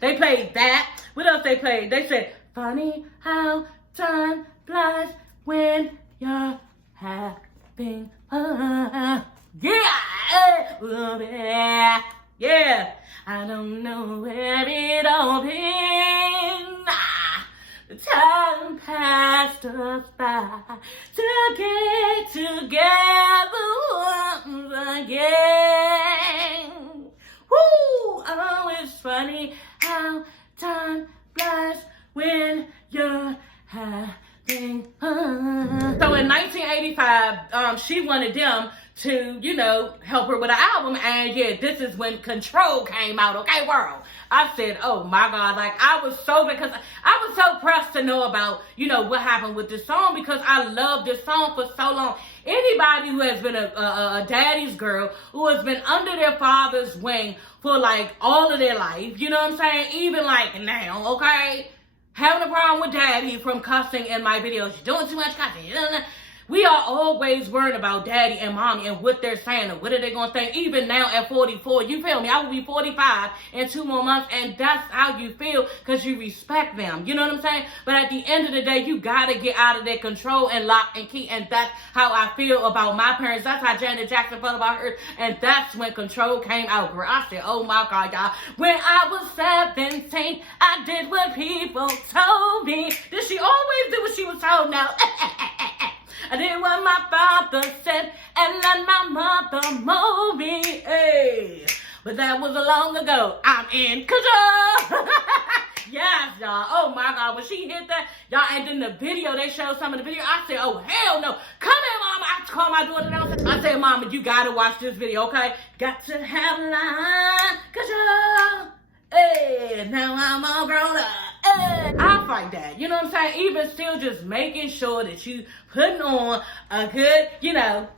They played that. What else they played? They said, funny how time flies when you're having fun. Yeah. Yeah. I don't know where it all been. The time passed us by to get together once again. Woo! Oh, it's funny how time flies when you're having fun. So in 1985, she wanted them to, you know, help her with an album. And yeah, this is when Control came out, okay, world. I said, oh my God, like I was so pressed to know about, you know, what happened with this song, because I loved this song for so long. Anybody who has been a daddy's girl, who has been under their father's wing for like all of their life, you know what I'm saying? Even like now, okay? Having a problem with daddy from cussing in my videos. You're doing too much cussing. We are always worried about daddy and mommy and what they're saying and what are they going to think. Even now at 44, you feel me? I will be 45 in 2 more months, and that's how you feel because you respect them. You know what I'm saying? But at the end of the day, you got to get out of their control and lock and key, and that's how I feel about my parents. That's how Janet Jackson felt about her, and that's when Control came out, girl. I said, oh my God, y'all. When I was 17, I did what people told me. Did she always do what she was told now? I did what my father said and let my mother mold me. Hey, but that was a long ago. I'm in control. Yes, y'all. Oh my God, when she hit that, y'all, and then the video, they showed some of the video. I said, oh hell no. Come here, mama. I called my daughter down. I said, mama, you gotta watch this video, okay? Got to have line control. Hey, now I'm all grown up. Hey. I fight that. You know what I'm saying? Even still just making sure that you putting on a good, you know,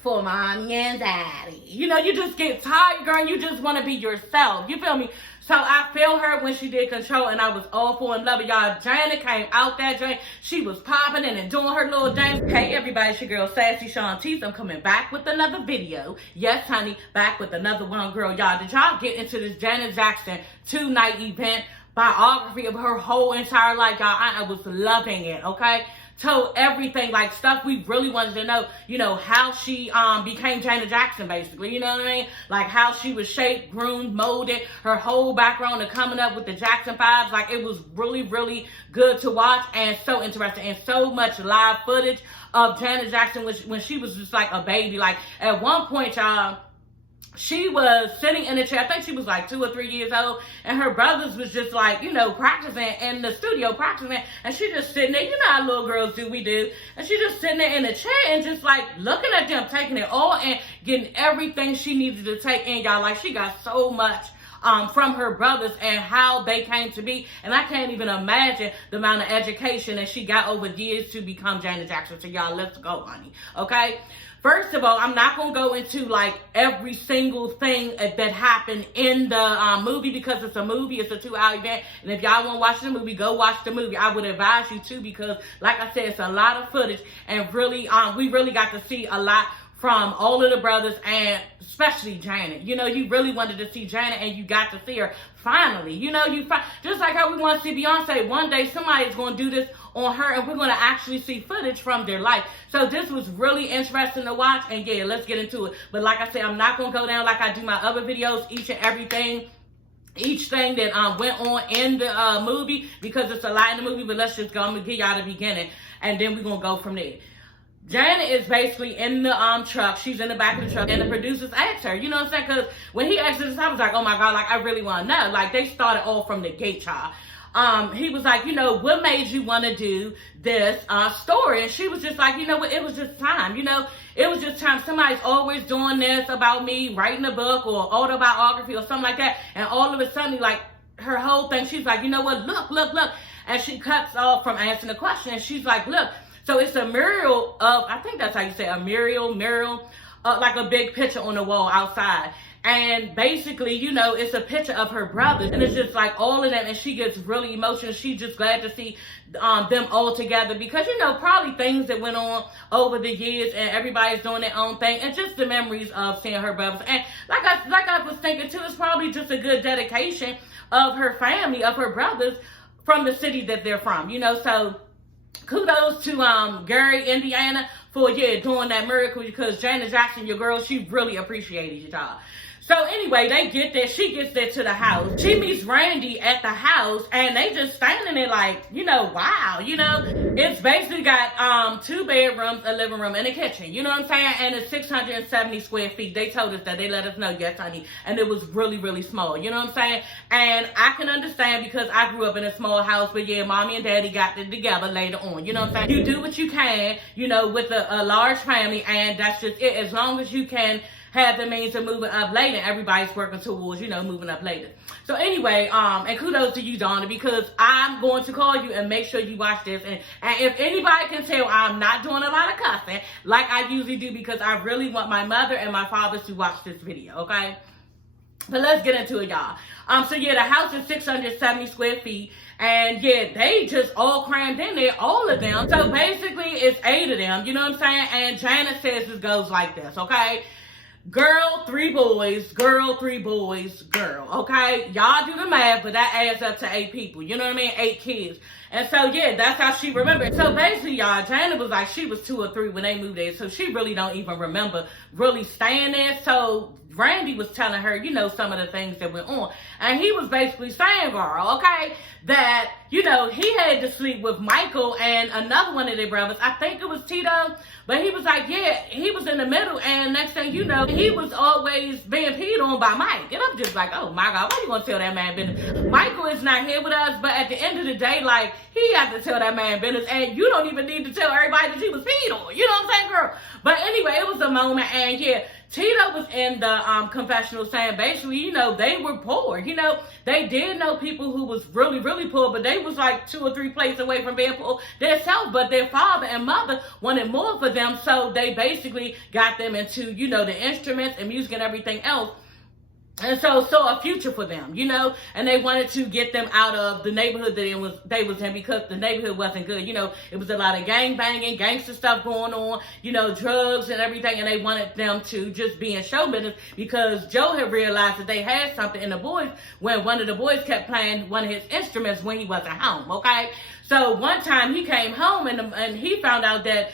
for mommy and daddy. You know, you just get tired, girl, and you just want to be yourself. You feel me? So I feel her when she did Control, and I was all for and loving y'all. Janet came out that joint. She was popping and doing her little dance. Hey everybody, it's your girl Sassy Shawn Tice. I'm coming back with another video. Yes, honey, back with another one, girl. Y'all, did y'all get into this Janet Jackson 2-night event biography of her whole entire life, y'all? I was loving it, okay? Told everything, like stuff we really wanted to know, you know, how she became Janet Jackson, basically, you know what I mean? Like how she was shaped, groomed, molded, her whole background and coming up with the Jackson 5s. Like it was really, really good to watch and so interesting, and so much live footage of Janet Jackson when she was just like a baby. Like at one point, y'all, she was sitting in a chair. I think she was like 2 or 3 years old, and her brothers was just like, you know, practicing in the studio, practicing, and she just sitting there. You know how little girls do, we do. And she just sitting there in a chair and just like looking at them, taking it all and getting everything she needed to take in, y'all. Like she got so much from her brothers and how they came to be. And I can't even imagine the amount of education that she got over years to become Janet Jackson. So y'all, let's go, honey. Okay? First of all, I'm not going to go into like every single thing that happened in the movie, because it's a movie. It's a 2-hour event. And if y'all want to watch the movie, go watch the movie. I would advise you to, because like I said, it's a lot of footage, and really, we really got to see a lot from all of the brothers, and especially Janet. You know, you really wanted to see Janet, and you got to see her finally. You know, just like how we want to see Beyonce. One day somebody's going to do this on her, and we're going to actually see footage from their life. So this was really interesting to watch, and yeah, let's get into it. But like I said, I'm not going to go down like I do my other videos, each and everything, each thing that went on in the movie, because it's a lot in the movie. But let's just go. I'm going to give y'all the beginning, and then we're going to go from there. Janet is basically in the truck. She's in the back of the truck, and the producers asked her, you know what I'm saying? Because when he asked this, I was like, oh my God, like I really want to know. Like they started all from the gate, y'all. He was like, you know, what made you want to do this story? And she was just like, you know what, it was just time. You know, it was just time. Somebody's always doing this about me, writing a book or autobiography or something like that. And all of a sudden, like her whole thing, she's like, you know what, look. And she cuts off from answering the question. And she's like, look. So it's a mural of, I think that's how you say, a mural, like a big picture on the wall outside. And basically, you know, it's a picture of her brothers, and it's just like all of them, and she gets really emotional. She's just glad to see them all together, because, you know, probably things that went on over the years, and everybody's doing their own thing, and just the memories of seeing her brothers. And like I was thinking too, it's probably just a good dedication of her family, of her brothers, from the city that they're from, you know. So kudos to Gary, Indiana, for doing that miracle, because Janet Jackson, your girl, she really appreciated you, y'all. So anyway, they get there. She gets there to the house. She meets Randy at the house, and they just standing there like, you know, wow, you know. It's basically got 2 bedrooms, a living room, and a kitchen. You know what I'm saying? And it's 670 square feet. They told us that. They let us know, yes, honey. And it was really, really small. You know what I'm saying? And I can understand, because I grew up in a small house, but yeah, mommy and daddy got it together later on. You know what I'm saying? You do what you can, you know, with a large family, and that's just it. As long as you can have the means of moving up later, everybody's working towards, you know, moving up later. So anyway, and kudos to you, Donna, because I'm going to call you and make sure you watch this. And if anybody can tell, I'm not doing a lot of cussing like I usually do, because I really want my mother and my father to watch this video, okay? But let's get into it, y'all. So yeah, the house is 670 square feet. And yeah, they just all crammed in there, all of them. So basically, it's 8 of them, you know what I'm saying? And Janet says it goes like this, okay? Girl, 3 boys, girl, 3 boys, girl, okay? Y'all do the math, but that adds up to 8 people, you know what I mean? 8 kids. And so, yeah, that's how she remembered. So basically, y'all, Janet was like, she was 2 or 3 when they moved there, so she really don't even remember really staying there. So Randy was telling her, you know, some of the things that went on. And he was basically saying, girl, okay, that, you know, he had to sleep with Michael and another one of their brothers. I think it was Tito. But he was like, yeah, he was in the middle, and next thing you know, he was always being peed on by Mike. And I'm just like, oh my God, why you gonna tell that man business? Michael is not here with us, but at the end of the day, like, he has to tell that man business, and you don't even need to tell everybody that she was peed on. You know what I'm saying, girl? But anyway, it was a moment, and yeah, Tito was in the confessional saying basically, you know, they were poor. You know, they did know people who was really, really poor, but they was like 2 or 3 places away from being poor themselves. But their father and mother wanted more for them, so they basically got them into, you know, the instruments and music and everything else. And so saw a future for them, you know, and they wanted to get them out of the neighborhood that they was in, because the neighborhood wasn't good. You know, it was a lot of gang banging, gangster stuff going on, you know, drugs and everything, and they wanted them to just be in show business, because Joe had realized that they had something in the boys when one of the boys kept playing one of his instruments when he wasn't home, okay? So one time he came home and he found out that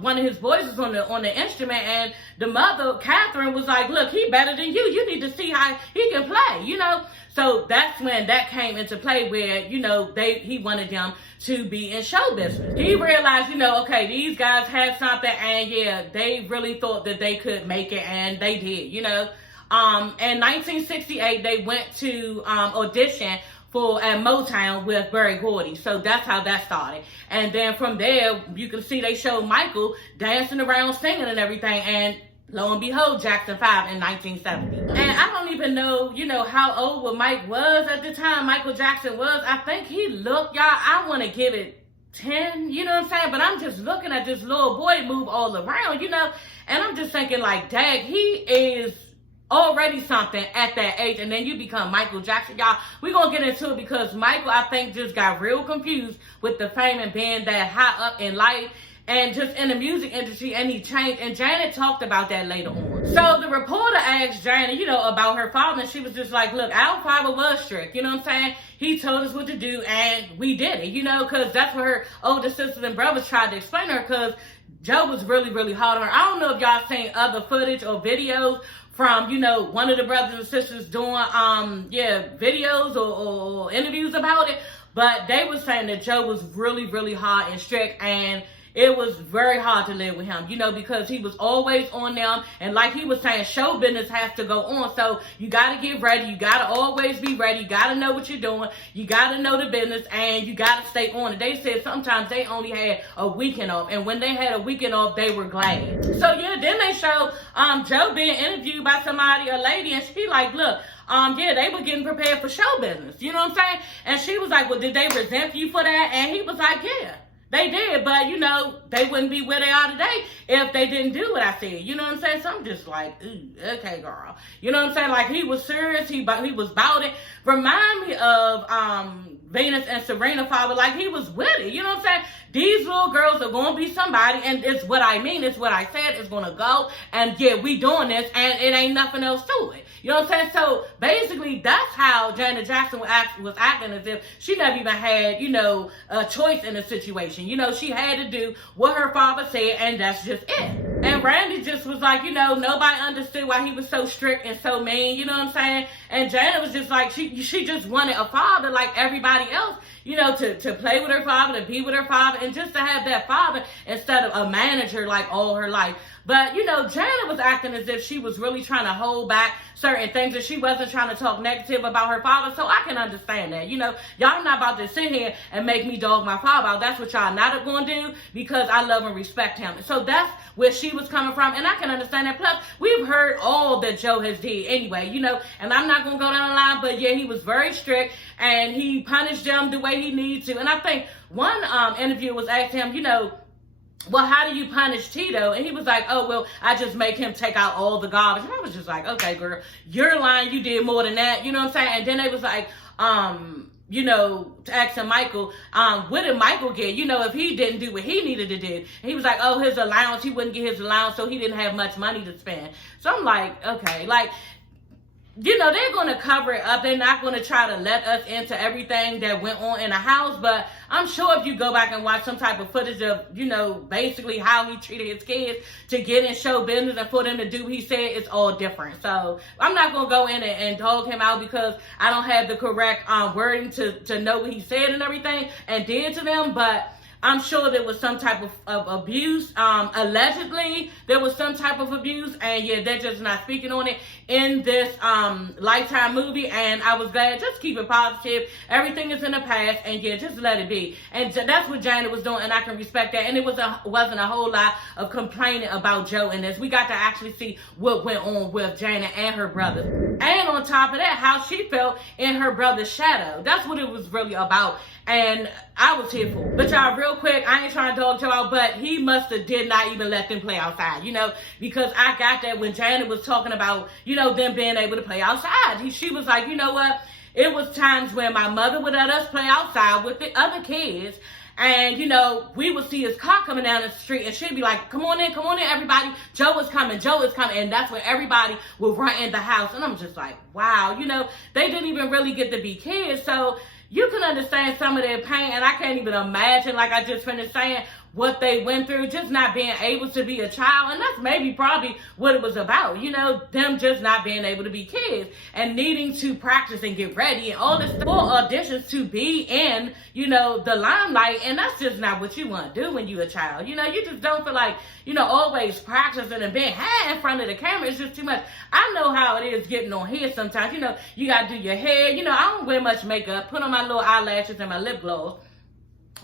one of his boys was on the instrument, and the mother, Catherine, was like, look, he better than you. You need to see how he can play, you know? So that's when that came into play, where, you know, he wanted them to be in show business. He realized, you know, okay, these guys had something, and yeah, they really thought that they could make it, and they did, you know? In 1968, they went to audition at Motown with Berry Gordy. So that's how that started. And then from there, you can see they showed Michael dancing around, singing and everything. And lo and behold, Jackson 5 in 1970. And I don't even know, you know, how old Mike was at the time. Michael Jackson was. I think he looked, y'all, I want to give it 10, you know what I'm saying? But I'm just looking at this little boy move all around, you know? And I'm just thinking like, dang, he is already something at that age, and then you become Michael Jackson. Y'all, we're gonna get into it, because Michael, I think, just got real confused with the fame and being that high up in life and just in the music industry, and he changed. And Janet talked about that later on. So the reporter asked Janet, you know, about her father, and she was just like, look, our father was strict, you know what I'm saying? He told us what to do, and we did it, you know, because that's what her older sisters and brothers tried to explain to her, because Joe was really, really hard on her. I don't know if y'all seen other footage or videos from, you know, one of the brothers and sisters doing, videos or interviews about it. But they were saying that Joe was really, really hard and strict, and it was very hard to live with him, you know, because he was always on them. And like he was saying, show business has to go on. So you got to get ready. You got to always be ready. You got to know what you're doing. You got to know the business, and you got to stay on it. They said sometimes they only had a weekend off. And when they had a weekend off, they were glad. So yeah, then they showed Joe being interviewed by somebody, a lady, and she like, look, they were getting prepared for show business. You know what I'm saying? And she was like, well, did they resent you for that? And he was like, yeah. They did, but, you know, they wouldn't be where they are today if they didn't do what I said. You know what I'm saying? So I'm just like, ooh, okay, girl. You know what I'm saying? Like, he was serious. He was about it. Remind me of Venus and Serena father. Like, he was with it. You know what I'm saying? These little girls are going to be somebody, and it's what I mean. It's what I said. It's going to go, and yeah, we doing this, and it ain't nothing else to it. You know what I'm saying? So basically, that's how Janet Jackson was acting, as if she never even had, you know, a choice in the situation. You know, she had to do what her father said, and that's just it. And Randy just was like, you know, nobody understood why he was so strict and so mean. You know what I'm saying? And Janet was just like, she just wanted a father like everybody else. You know, to play with her father, to be with her father, and just to have that father instead of a manager like all her life. But, you know, Janet was acting as if she was really trying to hold back certain things, that she wasn't trying to talk negative about her father. So I can understand that. You know, y'all not about to sit here and make me dog my father out. That's what y'all not going to do, because I love and respect him. So that's where she was coming from, and I can understand that. Plus, we've heard all that Joe has did anyway, you know, and I'm not going to go down the line, but yeah, he was very strict, and he punished them the way he needs to. And I think one interview was asking him, you know, well, how do you punish Tito? And he was like, oh, well, I just make him take out all the garbage. And I was just like, okay, girl, you're lying. You did more than that. You know what I'm saying? And then they was like, you know, asking Michael, what did Michael get? You know, if he didn't do what he needed to do. And he was like, oh, his allowance, he wouldn't get his allowance, so he didn't have much money to spend. So I'm like, okay, like, you know, they're going to cover it up. They're not going to try to let us into everything that went on in the house. But I'm sure if you go back and watch some type of footage of, you know, basically how he treated his kids to get in show business and for them to do what he said, it's all different. So I'm not going to go in and dog him out, because I don't have the correct wording to know what he said and everything and did to them. But I'm sure there was some type of abuse. Allegedly, there was some type of abuse. And yeah, they're just not speaking on it in this Lifetime movie. And I was glad. Just keep it positive. Everything is in the past. And yeah, just let it be. And that's what Janet was doing. And I can respect that. And it wasn't a whole lot of complaining about Joe in this. We got to actually see what went on with Janet and her brother. And on top of that, how she felt in her brother's shadow. That's what it was really about. And I was here for it. But y'all, real quick, I ain't trying to dog Joe out, but he must have did not even let them play outside, you know, because I got that when Janet was talking about, you know, them being able to play outside. She was like, you know what, it was times when my mother would let us play outside with the other kids, and, you know, we would see his car coming down the street, and she'd be like, come on in, everybody. Joe is coming. And that's when everybody would run in the house. And I'm just like, wow, you know, they didn't even really get to be kids. So you can understand some of their pain, and I can't even imagine, like I just finished saying, what they went through, just not being able to be a child. And that's maybe probably what it was about, you know, them just not being able to be kids and needing to practice and get ready and all this for auditions to be in, you know, the limelight. And that's just not what you want to do when you're a child. You know, you just don't feel like, you know, always practicing and being in front of the camera. It's just too much. I know how it is getting on here sometimes. You know, you got to do your hair. You know, I don't wear much makeup, put on my little eyelashes and my lip gloss.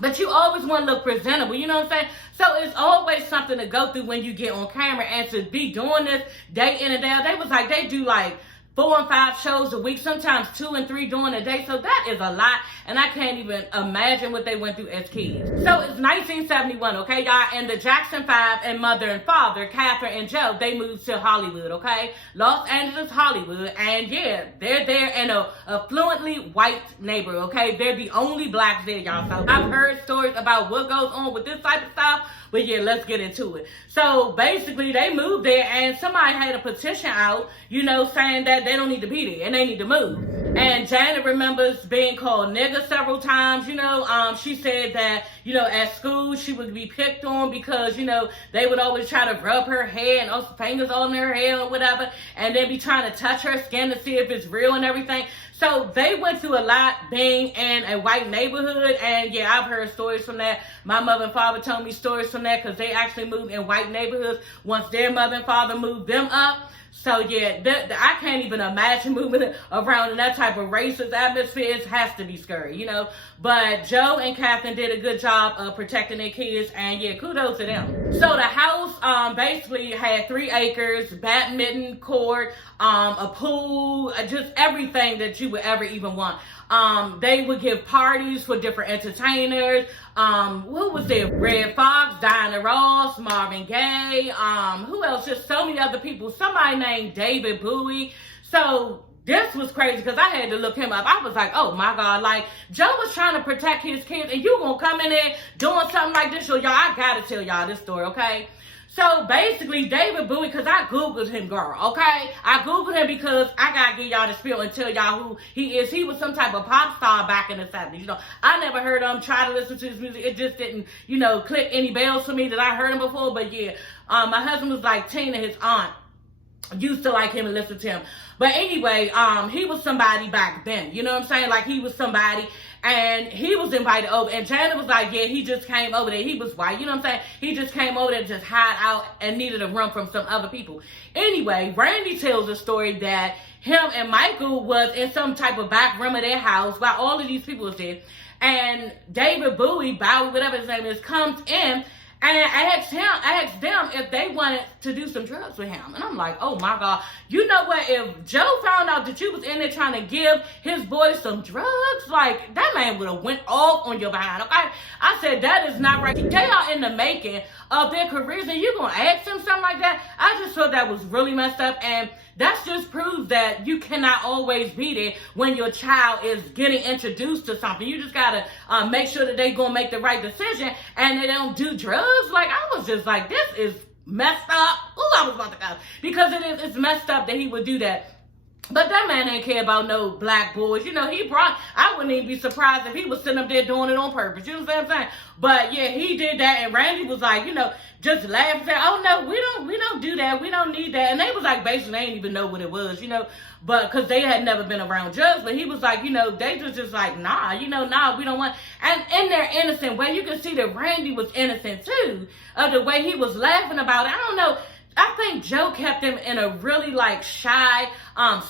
But you always want to look presentable, you know what I'm saying? So it's always something to go through when you get on camera, and to be doing this day in and day out. They was like, they do like 4 and 5 shows a week, sometimes 2 and 3 during the day. So that is a lot, and I can't even imagine what they went through as kids. So it's 1971, okay, y'all? And the Jackson 5 and mother and father, Catherine and Joe, they moved to Hollywood, okay? Los Angeles, Hollywood. And yeah, they're there in a fluently white neighborhood, okay? They're the only blacks there, y'all. So I've heard stories about what goes on with this type of stuff, but yeah, let's get into it. So basically, they moved there, and somebody had a petition out, you know, saying that they don't need to be there and they need to move. And Janet remembers being called nigger several times, you know. She said that, you know, at school she would be picked on because, you know, they would always try to rub her hair and also fingers on her hair or whatever, and then be trying to touch her skin to see if it's real and everything. So they went through a lot being in a white neighborhood, and yeah, I've heard stories from that. My mother and father told me stories from that, because they actually moved in white neighborhoods once their mother and father moved them up. So yeah, I can't even imagine moving around in that type of racist atmosphere. It has to be scary, you know. But Joe and Catherine did a good job of protecting their kids, and yeah, kudos to them. So the house basically had 3 acres, badminton court, a pool, just everything that you would ever even want. They would give parties for different entertainers. Who was there? Red Fox, Diana Ross, Marvin Gaye. Who else? Just so many other people. Somebody named David Bowie. So this was crazy because I had to look him up. I was like, oh my God, like Joe was trying to protect his kids and you gonna come in there doing something like this? So y'all, I gotta tell y'all this story, okay? So basically, David Bowie, because I Googled him, girl, okay? I Googled him because I gotta give y'all the spiel and tell y'all who he is. He was some type of pop star back in the 70s. You know, I never heard of him, try to listen to his music. It just didn't, you know, click any bells for me that I heard him before. But yeah, my husband was like Tina, his aunt, used to like him and listen to him. But anyway, he was somebody back then. You know what I'm saying? Like, he was somebody. And he was invited over. And Janet was like, yeah, he just came over there. He was white. You know what I'm saying? He just came over there to just hide out and needed a room from some other people. Anyway, Randy tells a story that him and Michael was in some type of back room of their house while all of these people was there. And David Bowie, whatever his name is, comes in and asked them if they wanted to do some drugs with him. And I'm like, oh my God. You know what? If Joe found out that you was in there trying to give his boys some drugs, like, that man would have went off on your behind, okay? I said, that is not right. They are in the making of their careers and you gonna ask them something like that? I just thought that was really messed up. And that just proves that you cannot always be there when your child is getting introduced to something. You just gotta make sure that they gonna make the right decision and they don't do drugs. Like, I was just like, this is messed up. Ooh, I was about to go. Because it's messed up that he would do that. But that man didn't care about no black boys. You know, I wouldn't even be surprised if he was sitting up there doing it on purpose. You know what I'm saying? But yeah, he did that, and Randy was like, you know, just laughing, saying, oh no, we don't do that. We don't need that. And they was like, basically, they didn't even know what it was, you know, but because they had never been around drugs. But he was like, you know, they just like, nah, you know, nah, we don't want. And in their innocent way, you can see that Randy was innocent too, of the way he was laughing about it. I don't know. I think Joe kept him in a really like shy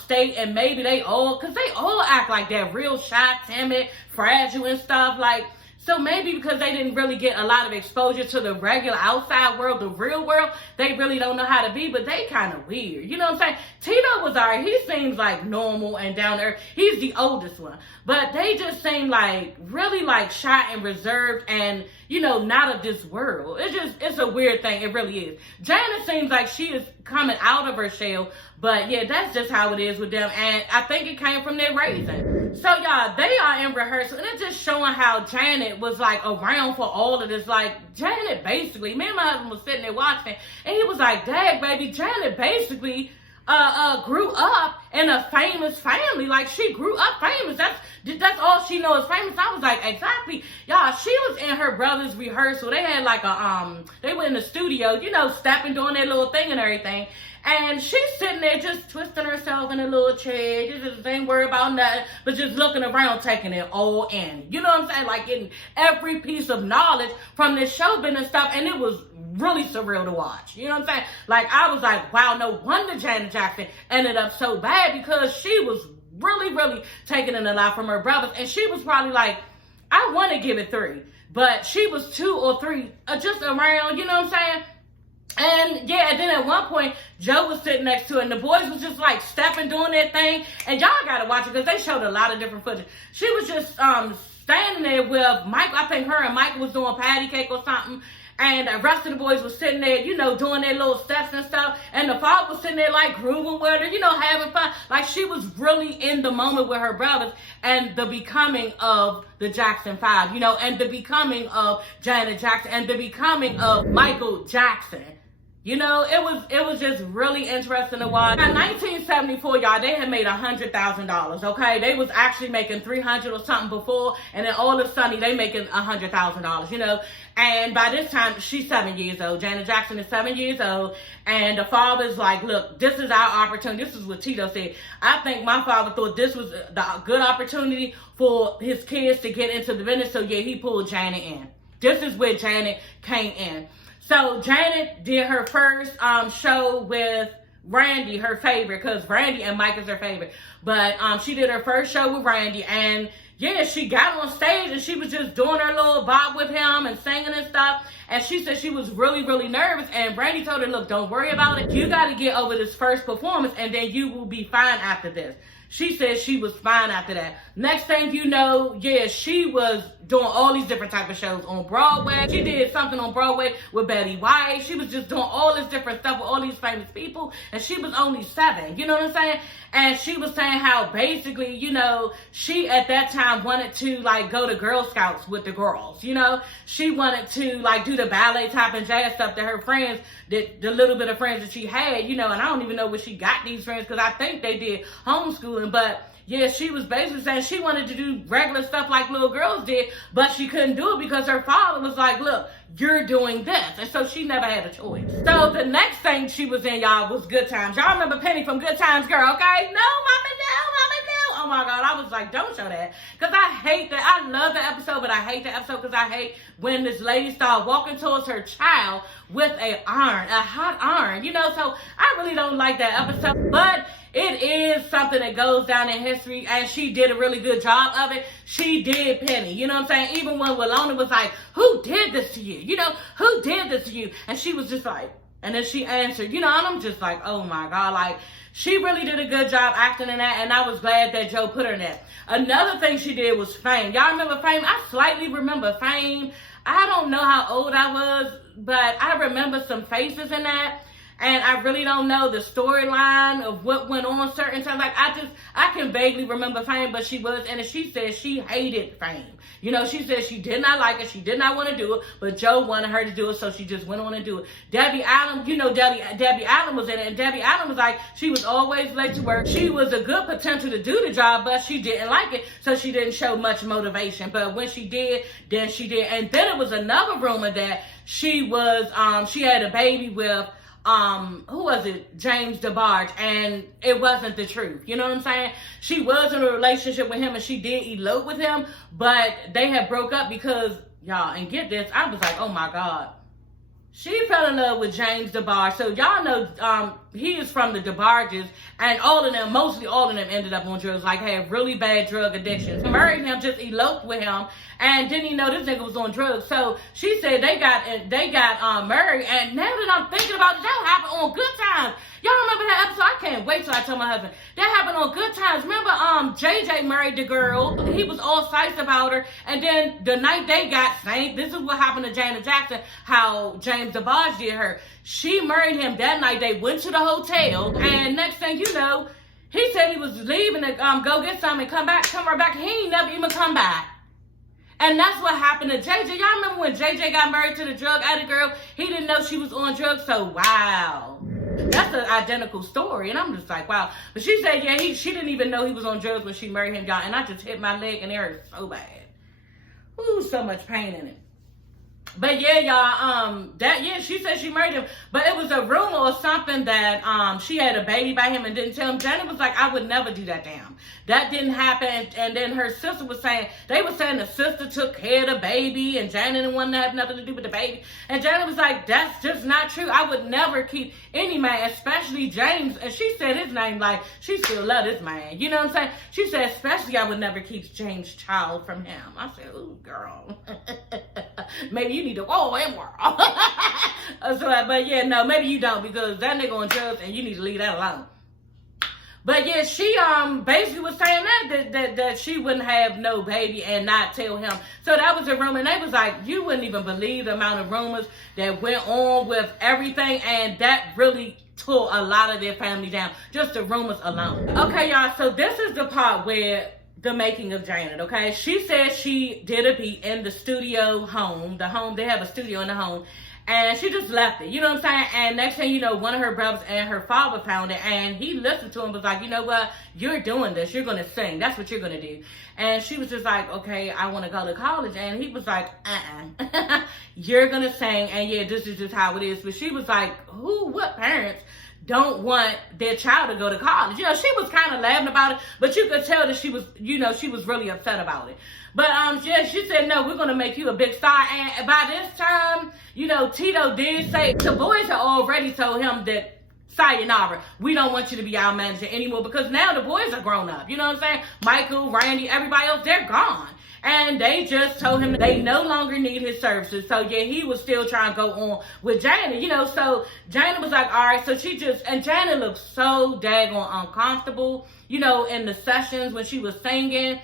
state, and maybe they all act like that, real shy, timid, fragile and stuff. Like, so maybe because they didn't really get a lot of exposure to the regular outside world, the real world, they really don't know how to be, but they kind of weird. You know what I'm saying? Tito was alright. He seems like normal and down there. He's the oldest one. But they just seem like really like shy and reserved and, you know, not of this world. It's a weird thing. It really is. Janet seems like she is coming out of her shell. But yeah, that's just how it is with them. And I think it came from their raising. So y'all, they are in rehearsal. And it's just showing how Janet was like around for all of this. Like, Janet basically, me and my husband was sitting there watching. And he was like, dang, baby, Janet basically grew up in a famous family. Like, she grew up famous. That's all she knows is famous. I was like, exactly. Y'all, she was in her brother's rehearsal. They had like they were in the studio, you know, stepping, doing their little thing and everything. And she's sitting there just twisting herself in a little chair. Just ain't worried about nothing, but just looking around, taking it all in. You know what I'm saying? Like, getting every piece of knowledge from this show business stuff. And it was really surreal to watch. You know what I'm saying? Like, I was like, wow, no wonder Janet Jackson ended up so bad, because she was really, really taking in a lot from her brothers. And she was probably like, I want to give it 3. But she was 2 or 3 just around, you know what I'm saying? And yeah, and then at one point, Joe was sitting next to her, and the boys was just like stepping, doing their thing. And y'all gotta watch it because they showed a lot of different footage. She was just standing there with Mike. I think her and Mike was doing patty cake or something. And the rest of the boys was sitting there, you know, doing their little steps and stuff. And the father was sitting there like grooving with her, you know, having fun. Like, she was really in the moment with her brothers and the becoming of the Jackson 5, you know, and the becoming of Janet Jackson and the becoming of Michael Jackson. You know, it was just really interesting to watch. In 1974, y'all, they had made $100,000, okay? They was actually making $300 or something before, and then all of a sudden, they making $100,000, you know? And by this time, she's 7 years old. Janet Jackson is 7 years old, and the father's like, look, this is our opportunity. This is what Tito said. I think my father thought this was the good opportunity for his kids to get into the business, so yeah, he pulled Janet in. This is where Janet came in. So Janet did her first show with Randy, her favorite, because Randy and Mike is her favorite. But she did her first show with Randy, and yeah, she got on stage and she was just doing her little bop with him and singing and stuff. And she said she was really, really nervous. And Randy told her, look, don't worry about it. You got to get over this first performance, and then you will be fine after this. She said she was fine after that. Next thing you know, yeah, she was doing all these different type of shows on Broadway. She did something on Broadway with Betty White. She was just doing all this different stuff with all these famous people, and she was only 7, you know what I'm saying? And she was saying how basically, you know, she at that time wanted to like go to Girl Scouts with the girls, you know? She wanted to like do the ballet type and jazz stuff that her friends, the little bit of friends that she had, you know, and I don't even know where she got these friends because I think they did homeschooling, but yeah, she was basically saying she wanted to do regular stuff like little girls did, but she couldn't do it because her father was like, look, you're doing this. And so she never had a choice. So the next thing she was in, y'all, was Good Times. Y'all remember Penny from Good Times, girl, okay? No, mama, no, mama, no. Oh my God, I was like, don't show that. Because I hate that. I love the episode, but I hate the episode because I hate when this lady started walking towards her child with a hot iron, you know? So I really don't like that episode, but it is something that goes down in history, and she did a really good job of it. She did Penny, you know what I'm saying? Even when Walona was like, who did this to you? You know, who did this to you? And she was just like, and then she answered, you know, and I'm just like, oh my God, like, she really did a good job acting in that, and I was glad that Joe put her in that. Another thing she did was Fame. Y'all remember Fame? I slightly remember Fame. I don't know how old I was, but I remember some faces in that. And I really don't know the storyline of what went on certain times. Like, I can vaguely remember Fame, but she was, and she said she hated Fame. You know, she said she did not like it. She did not want to do it, but Joe wanted her to do it, so she just went on and do it. Debbie Allen, you know, Debbie Allen was in it, and Debbie Allen was like, she was always late to work. She was a good potential to do the job, but she didn't like it, so she didn't show much motivation. But when she did, then she did. And then it was another rumor that she was, she had a baby with, who was it? James DeBarge, and it wasn't the truth. You know what I'm saying? She was in a relationship with him, and she did elope with him, but they had broke up because, y'all, and get this, I was like, oh my God. She fell in love with James DeBarge. So y'all know he is from the DeBarges, and all of them, mostly all of them ended up on drugs, like had really bad drug addictions. Married him, just eloped with him, and didn't even know this nigga was on drugs. So she said they got married, and now that I'm thinking about it, that happened on Good Times. Y'all remember that episode? I can't wait till I tell my husband. That happened on Good Times. Remember, JJ married the girl. He was all psyched about her. And then the night they got same. This is what happened to Janet Jackson, how James DeBarge did her. She married him that night. They went to the hotel. And next thing you know, he said he was leaving to go get something and come right back. He ain't never even come back. And that's what happened to JJ. Y'all remember when JJ got married to the drug addict girl? He didn't know she was on drugs. So, wow. That's an identical story. And I'm just like, wow. But she said, yeah, she didn't even know he was on drugs when she married him, y'all. And I just hit my leg and it hurt so bad. Ooh, so much pain in it. But yeah, y'all, she said she married him. But it was a rumor or something that she had a baby by him and didn't tell him. Janet was like, I would never do that to him. That didn't happen. And then her sister was saying, they were saying the sister took care of the baby and Janet didn't want to have nothing to do with the baby. And Janet was like, that's just not true. I would never keep any man, especially James. And she said his name like she still loved this man. You know what I'm saying? She said, especially I would never keep James' child from him. I said, ooh, girl. Maybe you need to go in world. But yeah, no, maybe you don't, because that nigga on drugs and you need to leave that alone. But yeah, she basically was saying that she wouldn't have no baby and not tell him. So that was a rumor, and they was like, you wouldn't even believe the amount of rumors that went on with everything, and that really tore a lot of their family down, just the rumors alone. Okay, y'all, so this is the part where the making of Janet, okay? She said she did a beat in the studio home. They have a studio in the home. And she just left it, you know what I'm saying? And next thing you know, one of her brothers and her father found it. And he listened to him, was like, you know what? You're doing this. You're going to sing. That's what you're going to do. And she was just like, okay, I want to go to college. And he was like, you're going to sing. And yeah, this is just how it is. But she was like, what parents don't want their child to go to college? You know, she was kind of laughing about it, but you could tell that she was, you know, she was really upset about it. But yeah, she said, no, we're going to make you a big star. And by this time, you know, Tito did say, the boys had already told him that, sayonara, we don't want you to be our manager anymore, because now the boys are grown up. You know what I'm saying? Michael, Randy, everybody else, they're gone. And they just told him they no longer need his services. So yeah, he was still trying to go on with Janet, you know. So Janet was like, all right. So and Janet looked so daggone uncomfortable, you know, in the sessions when she was singing.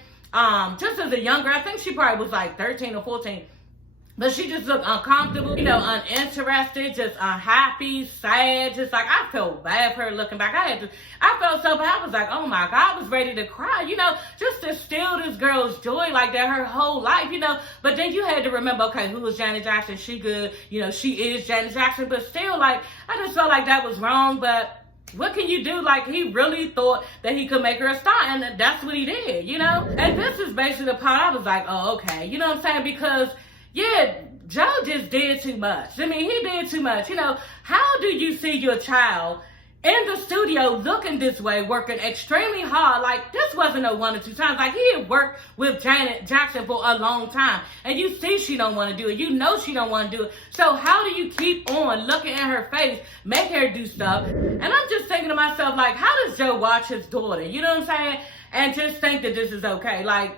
just as a young girl. I think she probably was like 13 or 14. But she just looked uncomfortable, you know, uninterested, just unhappy, sad. Just like, I felt bad for her looking back. I felt so bad. I was like, oh my God, I was ready to cry, you know, just to steal this girl's joy like that her whole life, you know. But then you had to remember, okay, who was Janet Jackson? She good, you know, she is Janet Jackson. But still, like, I just felt like that was wrong. But what can you do? Like, he really thought that he could make her a star, and that's what he did, you know. And this is basically the part I was like, oh, okay, you know what I'm saying? Because yeah, Joe just did too much. I mean, he did too much. You know, how do you see your child in the studio looking this way, working extremely hard? Like, this wasn't no 1 or 2 times. Like, he had worked with Janet Jackson for a long time. And you see she don't want to do it. You know she don't want to do it. So how do you keep on looking in her face, make her do stuff? And I'm just thinking to myself, like, how does Joe watch his daughter? You know what I'm saying? And just think that this is okay. Like,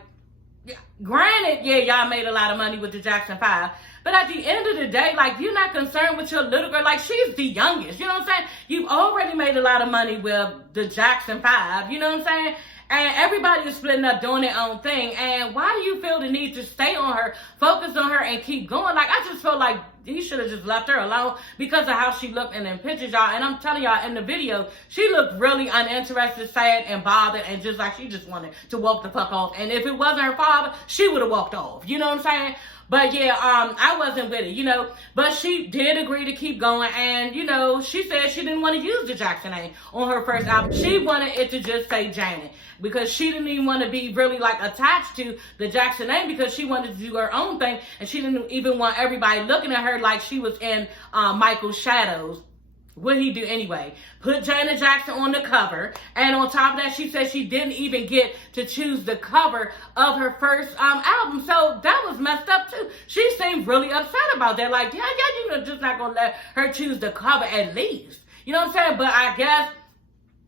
granted, yeah, y'all made a lot of money with the Jackson 5, but at the end of the day, like, you're not concerned with your little girl. Like, she's the youngest, you know what I'm saying? You've already made a lot of money with the Jackson 5, you know what I'm saying? And everybody is splitting up, doing their own thing. And why do you feel the need to stay on her, focus on her, and keep going? Like, I just felt like he should have just left her alone because of how she looked in them pictures, y'all. And I'm telling y'all, in the video, she looked really uninterested, sad, and bothered, and just like she just wanted to walk the fuck off. And if it wasn't her father, she would have walked off. You know what I'm saying? But yeah, I wasn't with it, you know. But she did agree to keep going, and you know, she said she didn't want to use the Jackson name on her first album. She wanted it to just say Janet, because she didn't even want to be really like attached to the Jackson name, because she wanted to do her own thing, and she didn't even want everybody looking at her like she was in Michael's shadows. What'd he do anyway? Put Janet Jackson on the cover, and on top of that, she said she didn't even get to choose the cover of her first album. So that was messed up too. She seemed really upset about that. Like, yeah, you're just not gonna let her choose the cover at least. You know what I'm saying? But I guess,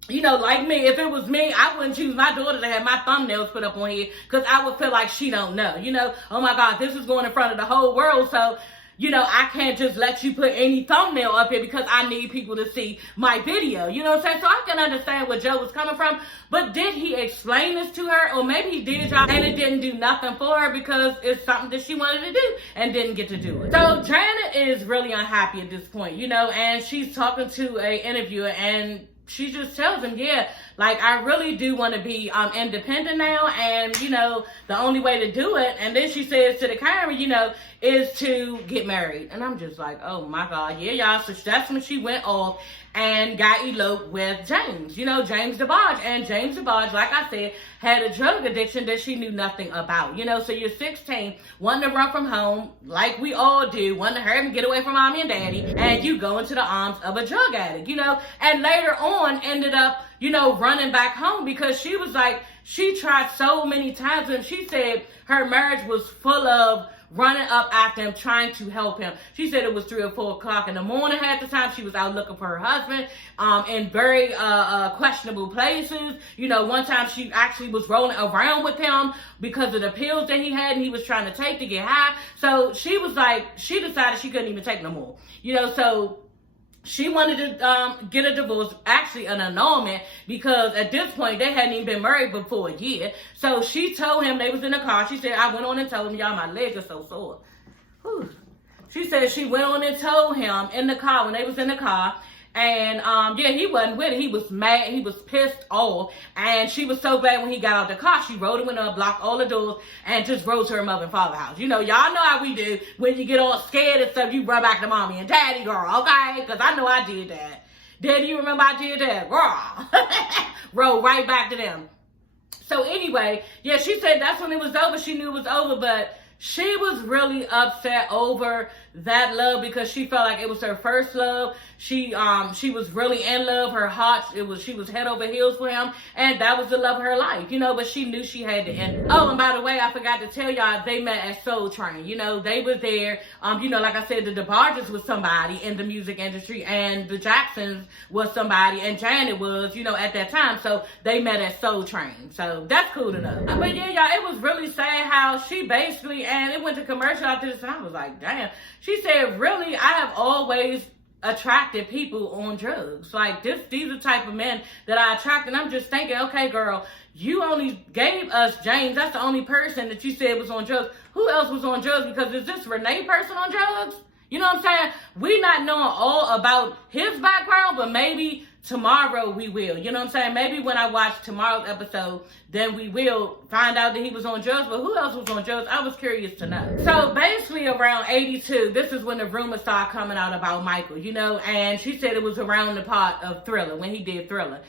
you know, like me, if it was me, I wouldn't choose my daughter to have my thumbnails put up on here, because I would feel like she don't know. You know, oh my God, this is going in front of the whole world, so you know, I can't just let you put any thumbnail up here because I need people to see my video. You know what I'm saying? So I can understand where Joe was coming from. But did he explain this to her? Or maybe he did, y'all, and it didn't do nothing for her because it's something that she wanted to do and didn't get to do it. So Janet is really unhappy at this point, you know, and she's talking to a interviewer, and she just tells him, yeah, like, I really do want to be independent now, and, you know, the only way to do it, and then she says to the camera, you know, is to get married. And I'm just like, oh my God, yeah, y'all. So that's when she went off and got eloped with James, you know, James DeBarge. And James DeBarge, like I said, had a drug addiction that she knew nothing about, you know. So you're 16, wanting to run from home, like we all do, wanting to hurry and get away from mommy and daddy, and you go into the arms of a drug addict, you know. And later on ended up, you know, running back home, because she was like, she tried so many times, and she said her marriage was full of running up after him, trying to help him. She said it was 3 or 4 o'clock in the morning half the time. She was out looking for her husband in very questionable places. You know, one time she actually was rolling around with him because of the pills that he had and he was trying to take to get high. So she was like, she decided she couldn't even take no more. You know, so she wanted to get a divorce, actually an annulment, because at this point they hadn't even been married before a year. So she told him, they was in the car. She said, I went on and told him, y'all, my legs are so sore. Whew. She said she went on and told him in the car, when they was in the car. And yeah, he wasn't with it. He was mad. He was pissed off. And she was so glad when he got out the car. She rolled the window, blocked all the doors, and just rode to her mother and father's house. You know, y'all know how we do. When you get all scared and stuff, you run back to mommy and daddy, girl, okay? Because I know I did that. Daddy, you remember I did that? Girl. Roll right back to them. So anyway, yeah, she said that's when it was over. She knew it was over, but she was really upset over that love because she felt like it was her first love. She was really in love. Her heart, she was head over heels for him, and that was the love of her life, you know, but she knew she had to end it. Oh, and by the way, I forgot to tell y'all, they met at Soul Train. You know, they were there. You know, like I said, the DeBarges was somebody in the music industry, and the Jacksons was somebody, and Janet was, you know, at that time. So they met at Soul Train. So that's cool enough. But yeah, y'all, it was really sad how she basically, and it went to commercial after this, and I was like, damn. She said, really, I have always attracted people on drugs. Like these are the type of men that I attract. And I'm just thinking, okay, girl, you only gave us James. That's the only person that you said was on drugs. Who else was on drugs? Because is this Renee person on drugs? You know what I'm saying? We not knowing all about his background, but maybe tomorrow we will. You know what I'm saying? Maybe when I watch tomorrow's episode, then we will find out that he was on drugs. But who else was on drugs? I was curious to know. So basically around 82, this is when the rumors started coming out about Michael, you know, and she said it was around the part of Thriller, when he did Thriller.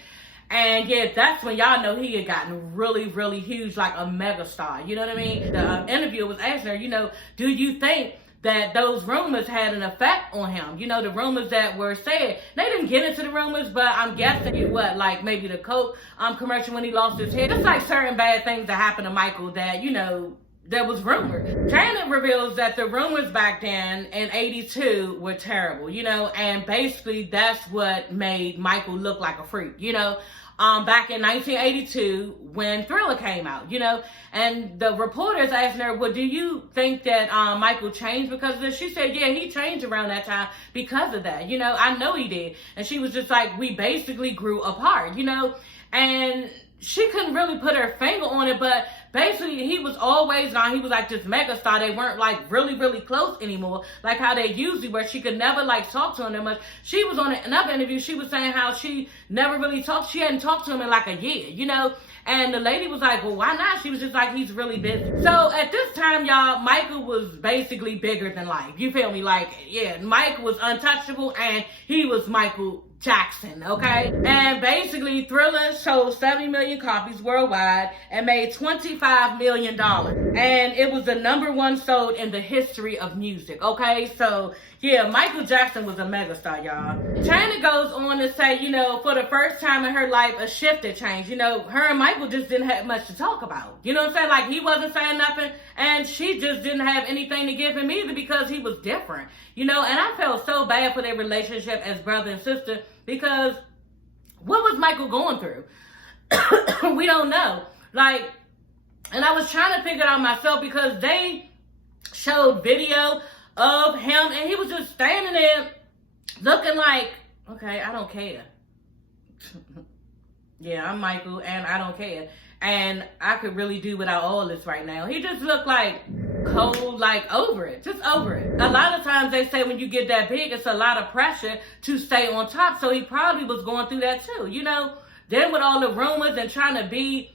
And yeah, that's when y'all know he had gotten really, really huge, like a mega star. You know what I mean? The interviewer was asking her, you know, do you think that those rumors had an effect on him? You know, the rumors that were said. They didn't get into the rumors, but I'm guessing it what, like maybe the Coke commercial when he lost his head. It's like certain bad things that happened to Michael that, you know, that was rumored. Janet reveals that the rumors back then in 82 were terrible, you know, and basically that's what made Michael look like a freak, you know. Back in 1982 when Thriller came out, you know, and the reporters asked her, well, do you think that Michael changed because of this? She said, yeah, he changed around that time because of that. You know, I know he did. And she was just like, we basically grew apart, you know, and she couldn't really put her finger on it, but basically he was always on. He was like this mega star. They weren't like really, really close anymore, like how they usually were. She could never like talk to him that much. She was on another interview. She was saying how she never really talked. She hadn't talked to him in like a year, you know. And the lady was like, well, why not? She was just like, he's really busy. So at this time, y'all, Michael was basically bigger than life. You feel me? Like, yeah, Michael was untouchable and he was Michael Jackson, okay? And basically, Thriller sold 70 million copies worldwide and made $25 million. And it was the #1 sold in the history of music, okay? So, yeah, Michael Jackson was a megastar, y'all. China goes on to say, you know, for the first time in her life, a shift had changed. You know, her and Michael just didn't have much to talk about. You know what I'm saying? Like, he wasn't saying nothing, and she just didn't have anything to give him either because he was different. You know, and I felt so bad for their relationship as brother and sister because what was Michael going through? We don't know. Like, and I was trying to figure it out myself because they showed video of him and he was just standing there looking like, okay, I don't care. Yeah, I'm Michael and I don't care. And I could really do without all this right now. He just looked like cold, like over it, just over it. A lot of times they say when you get that big, it's a lot of pressure to stay on top. So he probably was going through that too, you know. Then with all the rumors and trying to be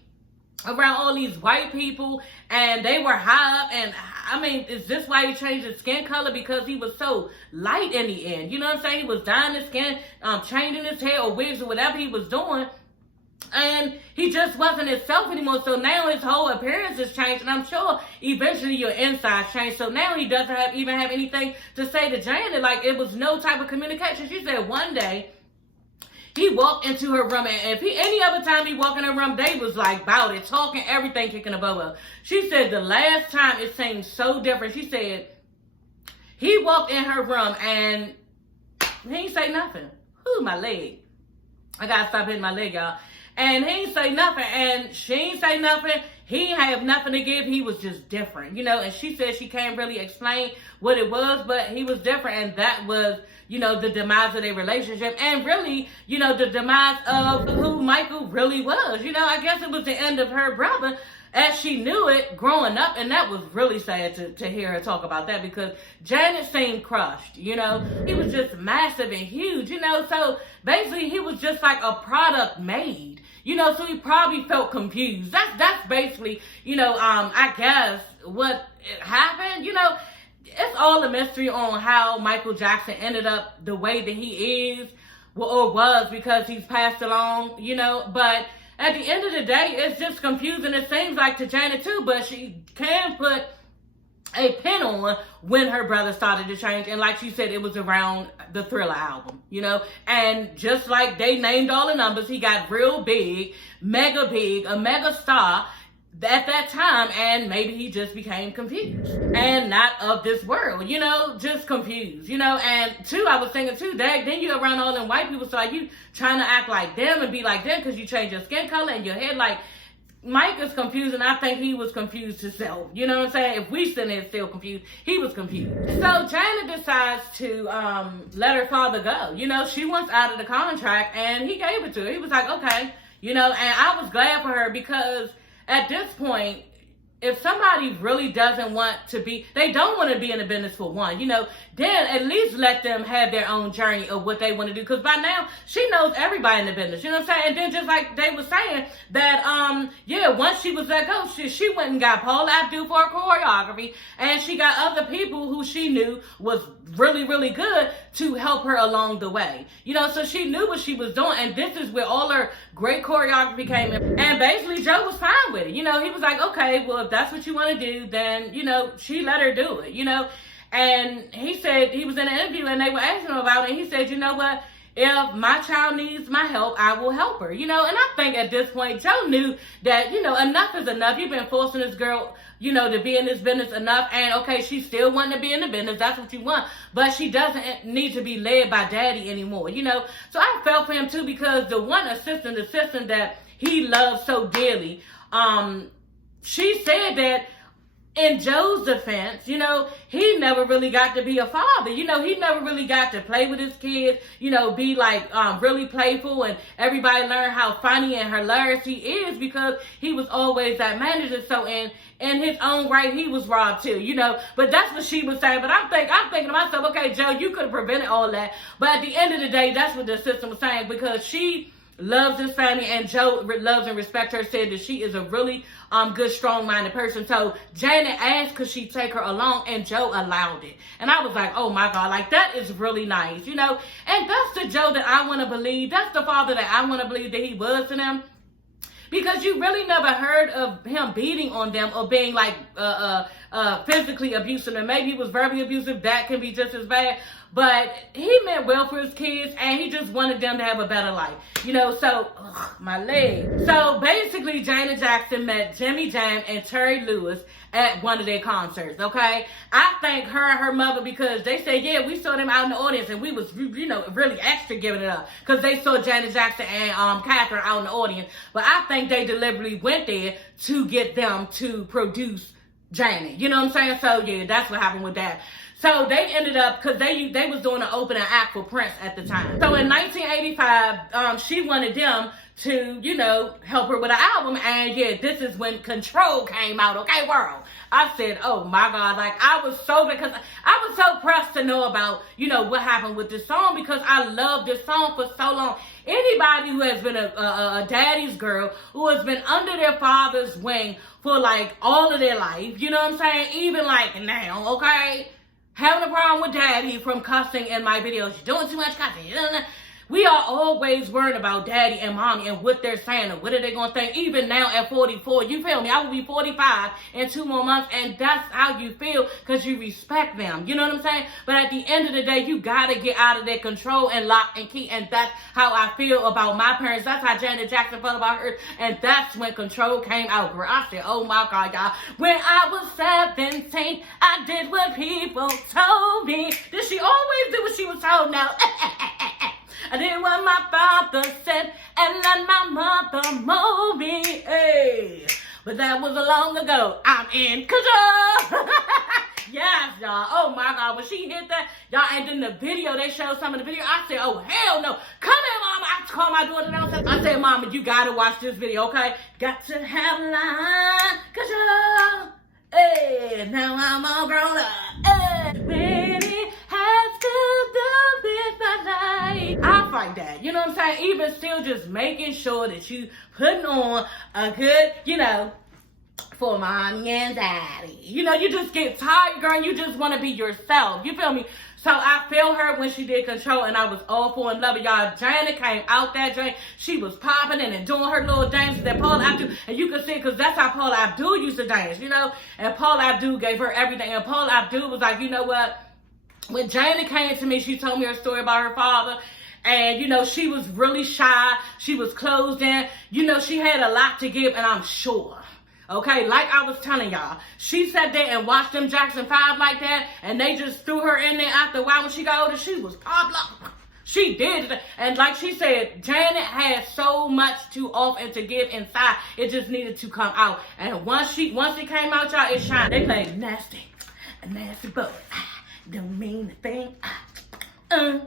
around all these white people and they were high up, and I mean, is this why he changed his skin color? Because he was so light in the end, you know what I'm saying? He was dyeing his skin, changing his hair or wigs or whatever he was doing, and he just wasn't himself anymore. So now his whole appearance has changed, and I'm sure eventually your inside changed. So now he doesn't even have anything to say to Janet. Like, it was no type of communication. She said one day he walked into her room, and if any other time he walked in her room, they was like about it, talking, everything, kicking above her. She said the last time it seemed so different. She said he walked in her room and he ain't say nothing. Ooh, my leg. I gotta stop hitting my leg, y'all. And he ain't say nothing, and she ain't say nothing. He ain't have nothing to give. He was just different, you know. And she said she can't really explain what it was, but he was different, and that was, you know, the demise of their relationship, and really, you know, the demise of who Michael really was. You know, I guess it was the end of her brother as she knew it growing up, and that was really sad to hear her talk about that because Janet seemed crushed, you know. He was just massive and huge, you know, so basically he was just like a product made, you know, so he probably felt confused. That's basically, you know, I guess what happened, you know. It's all a mystery on how Michael Jackson ended up the way that he is or was because he's passed along, you know, but at the end of the day, it's just confusing. It seems like to Janet too, but she can put a pin on when her brother started to change. And like she said, it was around the Thriller album, you know, and just like they named all the numbers, he got real big, a mega star at that time, and maybe he just became confused and not of this world, you know, just confused, you know. And two, I was thinking too, Dag, then you around all them white people, so are you trying to act like them and be like them because you change your skin color and your hair? Like, Mike is confused, and I think he was confused himself. You know what I'm saying? If we sitting there still confused, he was confused. So Janet decides to let her father go. You know, she wants out of the contract, and he gave it to her. He was like, okay. You know, and I was glad for her, because at this point, if somebody really doesn't want to be, they don't want to be in the business for one, you know, then at least let them have their own journey of what they want to do. Because by now, she knows everybody in the business, you know what I'm saying? And then just like they were saying, that, once she was let go, she went and got Paul Abdul for her choreography, and she got other people who she knew was really, really good to help her along the way. You know, so she knew what she was doing, and this is where all her great choreography came in. And basically, Joe was fine with it. You know, he was like, okay, well, if that's what you want to do, then, you know, she let her do it, you know. And he said, he was in an interview, and they were asking him about it, and he said, you know what? If my child needs my help, I will help her, you know. And I think at this point, Joe knew that, you know, enough is enough. You've been forcing this girl, you know, to be in this business enough. And, okay, she still wanting to be in the business. That's what you want. But she doesn't need to be led by daddy anymore, you know. So I felt for him, too, because the one assistant that he loves so dearly, she said that in Joe's defense, you know, he never really got to be a father. You know, he never really got to play with his kids, you know, be like really playful, and everybody learn how funny and hilarious he is, because he was always that manager. So in his own right, he was robbed too, you know. But that's what she was saying. But I'm thinking to myself, okay, Joe, you could have prevented all that. But at the end of the day, that's what the system was saying, because she loves his family, and Joe loves and respects her, said that she is a really good, strong-minded person. So Janet asked could she take her along, and Joe allowed it. And I was like, oh my God, like, that is really nice, you know. And that's the Joe that I want to believe. That's the father that I want to believe that he was to them. Because you really never heard of him beating on them or being like physically abusive. And maybe he was verbally abusive. That can be just as bad. But he meant well for his kids, and he just wanted them to have a better life. You know, so, my leg. So, basically, Janet Jackson met Jimmy Jam and Terry Lewis at one of their concerts, okay? I thank her and her mother, because they said, yeah, we saw them out in the audience, and we was, you know, really extra giving it up, because they saw Janet Jackson and Catherine out in the audience. But I think they deliberately went there to get them to produce Janet. You know what I'm saying? So, yeah, that's what happened with that. So they ended up, because they was doing an opening act for Prince at the time. So in 1985, she wanted them to, you know, help her with an album. And yeah, this is when Control came out, okay, world. I said, oh my God, like, I was so, because I was so pressed to know about, you know, what happened with this song, because I loved this song for so long. Anybody who has been a daddy's girl, who has been under their father's wing for like all of their life, you know what I'm saying? Even like now, okay? Having a problem with daddy from cussing in my videos. You're doing too much cussing. We are always worried about daddy and mommy and what they're saying and what are they going to think. Even now at 44, you feel me? I will be 45 in 2 more months, and that's how you feel, because you respect them. You know what I'm saying? But at the end of the day, you got to get out of their control and lock and key. And that's how I feel about my parents. That's how Janet Jackson felt about her. And that's when Control came out, girl. I said, oh my God, y'all. When I was 17, I did what people told me. Did she always do what she was told now? I did what my father said and let my mother mold me. Hey, but that was a long ago. I'm in control. Yes, y'all. Oh my God, when she hit that, y'all, and then the video, they showed some of the video. I said, oh hell no. Come here, mama. I called my daughter downstairs. I said, mama, you gotta watch this video, okay? Got to have line control. Hey, now I'm all grown up. Hey, baby, has to do with my life. I fight that, you know what I'm saying? Even still, just making sure that you putting on a good, you know, for mommy and daddy. You know, you just get tired, girl, and you just want to be yourself. You feel me? So I feel her when she did Control, and I was all for and loving y'all. Janet came out that joint. She was popping and doing her little dances that Paul Abdul, and you can see, because that's how Paul Abdul used to dance, you know? And Paul Abdul gave her everything. And Paul Abdul was like, you know what? When Janet came to me, she told me her story about her father. And, you know, she was really shy. She was closed in. You know, she had a lot to give, and I'm sure. Okay, like I was telling y'all, she sat there and watched them Jackson 5 like that, and they just threw her in there after a while. When she got older, she was popped up. She did. And like she said, Janet had so much to offer and to give inside. It just needed to come out. And once it came out, y'all, it shined. They played nasty. A nasty boy. Don't mean a thing. Oh,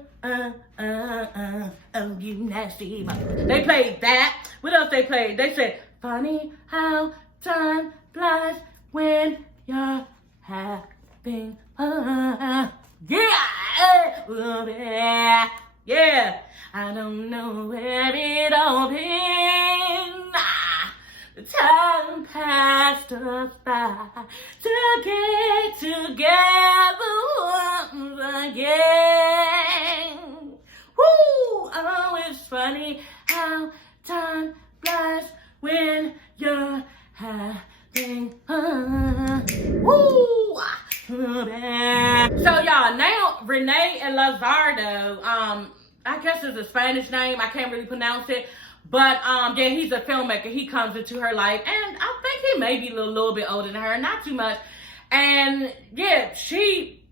you nasty boy. They played that. What else they played? They said, funny how time flies when you're having fun. Yeah. Yeah. I don't know where it all been. The time passed us by to get together once again. Woo! Oh, it's funny how time flies when you're having fun. Woo! So y'all, now Renee and Lizardo, I guess it's a Spanish name. I can't really pronounce it. But, yeah, he's a filmmaker. He comes into her life. And I think he may be a little bit older than her. Not too much. And, yeah, she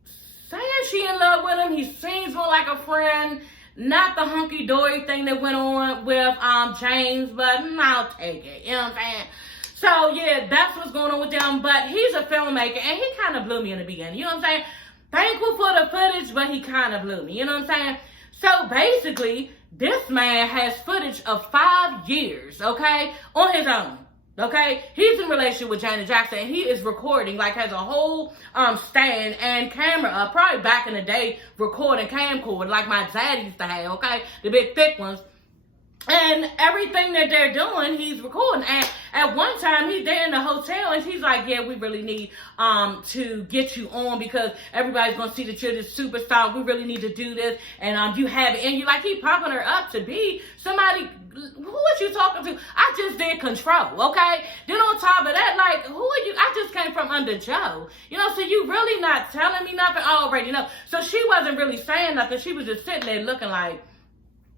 saying she in love with him. He seems more like a friend. Not the hunky-dory thing that went on with James. But I'll take it. You know what I'm saying? So, yeah, that's what's going on with them. But he's a filmmaker. And he kind of blew me in the beginning. You know what I'm saying? Thankful for the footage, but he kind of blew me. You know what I'm saying? So, basically, this man has footage of 5 years, okay, on his own, okay? He's in a relationship with Janet Jackson, and he is recording, like, has a whole stand and camera up, probably back in the day, recording camcorder, like my dad used to have, okay? The big thick ones. And everything that they're doing, he's recording. And at one time, he's there in the hotel, and she's like, yeah, we really need to get you on because everybody's going to see that you're this superstar. We really need to do this. And you have it. And you like, he popping her up to be somebody. Who was you talking to? I just did Control, okay? Then on top of that, like, who are you? I just came from under Joe. You know, so you really not telling me nothing already, you know. So she wasn't really saying nothing. She was just sitting there looking like,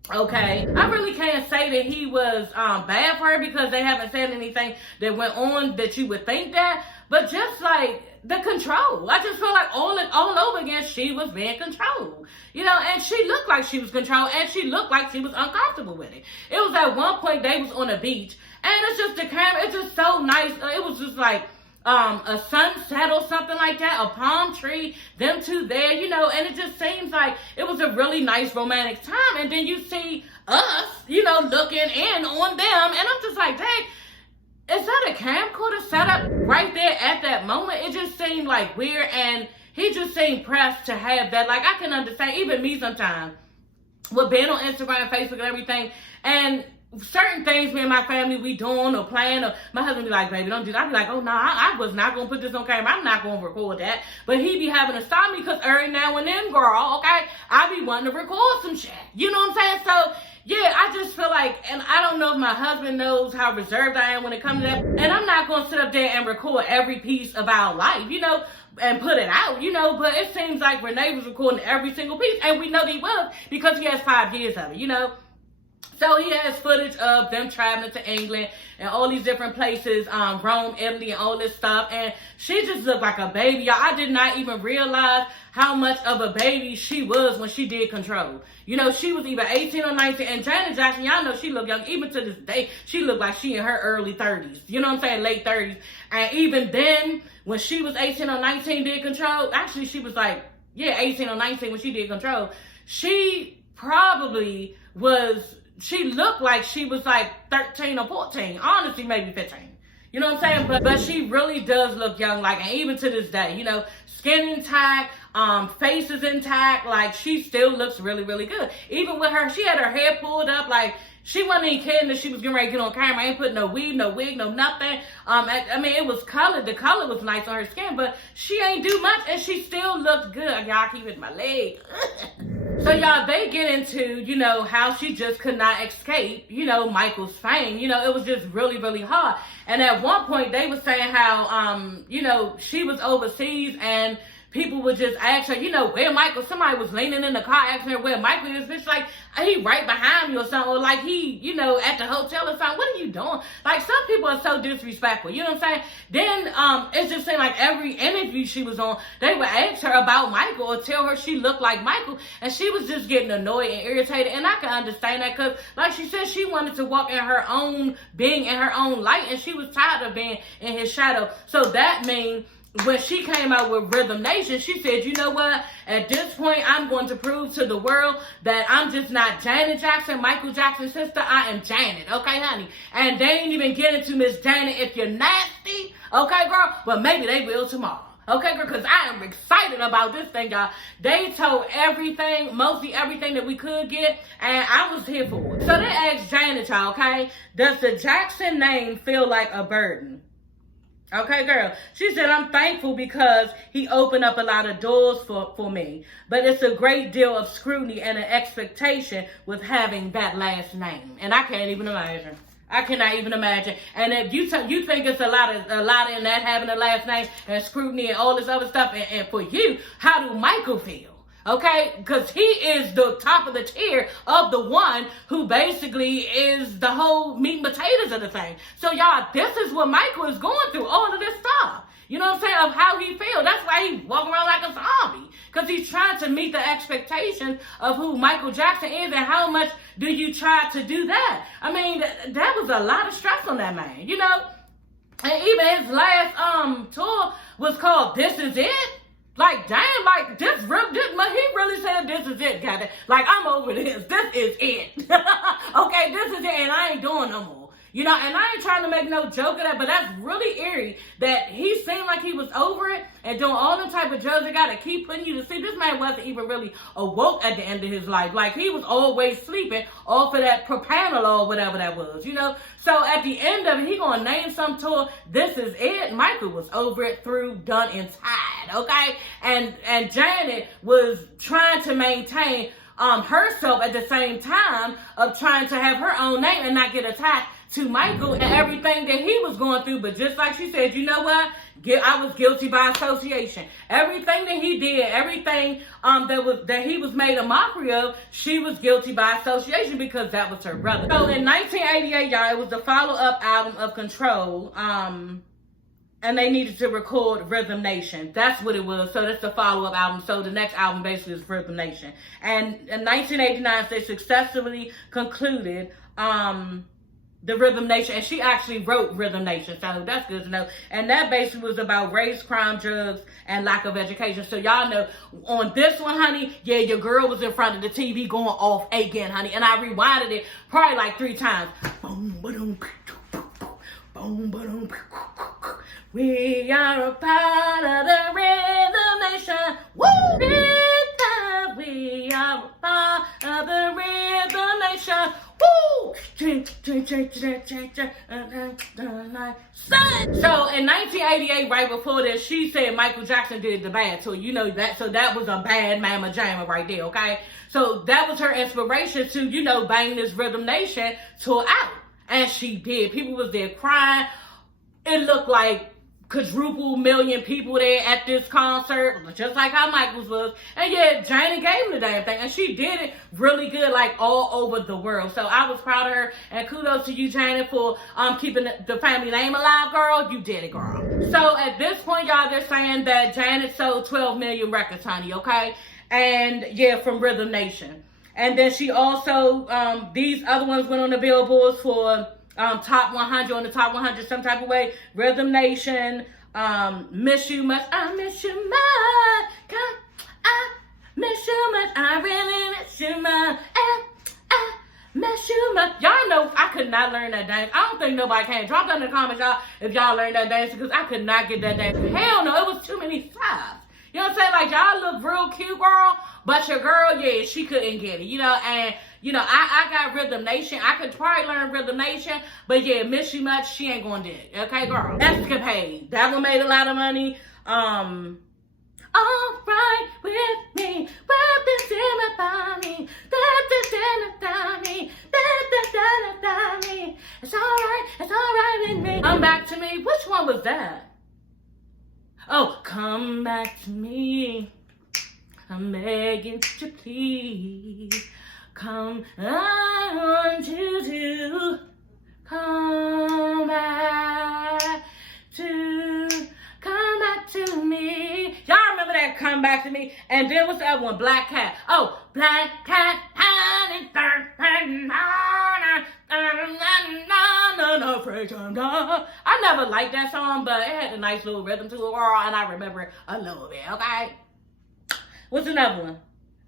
okay, I really can't say that he was bad for her because they haven't said anything that went on that you would think that. But just like the control, I just feel like all over again, she was being controlled. You know, and she looked like she was controlled, and she looked like she was uncomfortable with it. It was at one point they was on a beach, and it's just the camera. It's just so nice. It was just like a sunset or something like that, a palm tree, them two there, you know, and it just seems like it was a really nice romantic time. And then you see us, you know, looking in on them, and I'm just like, dang, is that a camcorder set up right there at that moment? It just seemed like weird, and he just seemed pressed to have that. Like, I can understand, even me sometimes, with being on Instagram, Facebook, and everything, and certain things me and my family we doing or playing, or my husband be like, baby, don't do that. I be like, oh no, I was not gonna put this on camera. I'm not gonna record that. But he be having to stop me because every now and then, girl, okay, I be wanting to record some shit. You know what I'm saying? So yeah, I just feel like, and I don't know if my husband knows how reserved I am when it comes to that. And I'm not gonna sit up there and record every piece of our life, you know, and put it out, you know. But it seems like Renee was recording every single piece, and we know he was because he has 5 years of it, you know. So he has footage of them traveling to England and all these different places, Rome, Italy, and all this stuff. And she just looked like a baby, y'all. I did not even realize how much of a baby she was when she did Control. You know, she was either 18 or 19. And Janet Jackson, y'all know she looked young. Even to this day, she looked like she in her early 30s. You know what I'm saying? Late 30s. And even then, when she was 18 or 19, did Control. Actually, she was like, yeah, 18 or 19 when she did Control. She probably was... She looked like she was like 13 or 14. Honestly, maybe 15. You know what I'm saying? But she really does look young. Like, and even to this day, you know, skin intact, face is intact. Like, she still looks really, really good. Even with her, she had her hair pulled up. Like, she wasn't even kidding that she was getting ready to get on camera. I ain't put no weave, no wig, no nothing. I mean, it was colored. The color was nice on her skin, but she ain't do much, and she still looked good. Y'all keep it my leg. So, y'all, they get into, you know, how she just could not escape, you know, Michael's fame. You know, it was just really, really hard. And at one point, they were saying how, you know, she was overseas and people would just ask her, you know, where Michael, somebody was leaning in the car asking her where Michael is. Bitch, like, he right behind me or something, or like he, you know, at the hotel or something. What are you doing? Like, some people are so disrespectful, you know what I'm saying? Then it just seemed like every interview she was on, they would ask her about Michael or tell her she looked like Michael, and she was just getting annoyed and irritated. And I can understand that, because like she said, she wanted to walk in her own being, in her own light, and she was tired of being in his shadow. So that means when she came out with Rhythm Nation, she said, you know what? At this point, I'm going to prove to the world that I'm just not Janet Jackson, Michael Jackson's sister. I am Janet, okay, honey? And they ain't even getting to Miss Janet if you're nasty, okay, girl? But maybe they will tomorrow. Okay, girl, because I am excited about this thing, y'all. They told everything, mostly everything that we could get, and I was here for it. So they asked Janet, y'all, okay, does the Jackson name feel like a burden? Okay, girl. She said, I'm thankful because he opened up a lot of doors for me. But it's a great deal of scrutiny and an expectation with having that last name. And I can't even imagine. I cannot even imagine. And if you think it's a lot in that, having a last name and scrutiny and all this other stuff, and for you, how do Michael feel? Okay, because he is the top of the tier of the one who basically is the whole meat and potatoes of the thing. So y'all, this is what Michael is going through, all of this stuff. You know what I'm saying? Of how he feels. That's why he's walking around like a zombie. Because he's trying to meet the expectations of who Michael Jackson is, and how much do you try to do that? I mean, that was a lot of stress on that man, you know? And even his last tour was called This Is It. Like, damn, like, he really said, this is it, goddamn. Like, I'm over this. This is it. Okay, this is it, and I ain't doing no more. You know, and I ain't trying to make no joke of that, but that's really eerie that he seemed like he was over it and doing all them type of drugs that got to keep putting you to sleep. This man wasn't even really awoke at the end of his life. Like, he was always sleeping off of that propanol or whatever that was, you know. So at the end of it, he gonna name some tour, This Is It. Michael was over it, through, done, and tired, okay? And Janet was trying to maintain herself at the same time of trying to have her own name and not get attached to Michael and everything that he was going through. But just like she said, you know what? I was guilty by association. Everything that he did, everything that he was made a mockery of, she was guilty by association, because that was her brother. So in 1988, y'all, it was the follow-up album of Control. And they needed to record Rhythm Nation. That's what it was. So that's the follow-up album. So the next album basically is Rhythm Nation. And in 1989, they successfully concluded the Rhythm Nation. And she actually wrote Rhythm Nation. So that's good to know. And that basically was about race, crime, drugs, and lack of education. So y'all know, on this one, honey, yeah, your girl was in front of the TV going off again, honey. And I rewinded it probably like 3 times. Boom, ba-dum, boom, ba-dum. We are a part of the Rhythm Nation. Woo! We are a part of the Rhythm Nation. Woo! So in 1988, right before this, she said Michael Jackson did the bad tour. You know that. So that was a bad mama jamma right there, okay? So that was her inspiration to, you know, bang this Rhythm Nation tour out. And she did. People was there crying. It looked like quadruple million people there at this concert, just like how Michael's was. And yeah, Janet gave him the damn thing, and she did it really good, like all over the world. So I was proud of her, and kudos to you, Janet, for keeping the family name alive, girl. You did it, girl. So at this point, y'all, they're saying that Janet sold 12 million records, honey, okay? And yeah, from Rhythm Nation. And then she also, these other ones went on the billboards for top 100, on the top 100 some type of way. Rhythm Nation, Miss You Much, I miss you much, God, I miss you much, I really miss you much, I miss you much. Y'all know I could not learn that dance. I don't think nobody can. Drop down in the comments, y'all, if y'all learned that dance, because I could not get that dance. Hell no, it was too many sides. You know what I'm saying? Like, y'all look real cute, girl, but your girl, yeah, she couldn't get it, you know. And you know, I got Rhythm Nation. I could probably learn Rhythm Nation, but yeah, Miss You Much, she ain't gonna do it. Okay, girl. Escapade. That one made a lot of money. All right with me. Wrap this in my body. This in my body. It's alright with me. Come Back to Me. Which one was that? Oh, come back to me. I'm begging you, please. Come, I want you to come back to me. Y'all remember that Come Back to Me? And then what's the other one? Black Cat. Oh, Black Cat, honey, I never liked that song, but it had a nice little rhythm to it, and I remember it a little bit, okay? What's another one?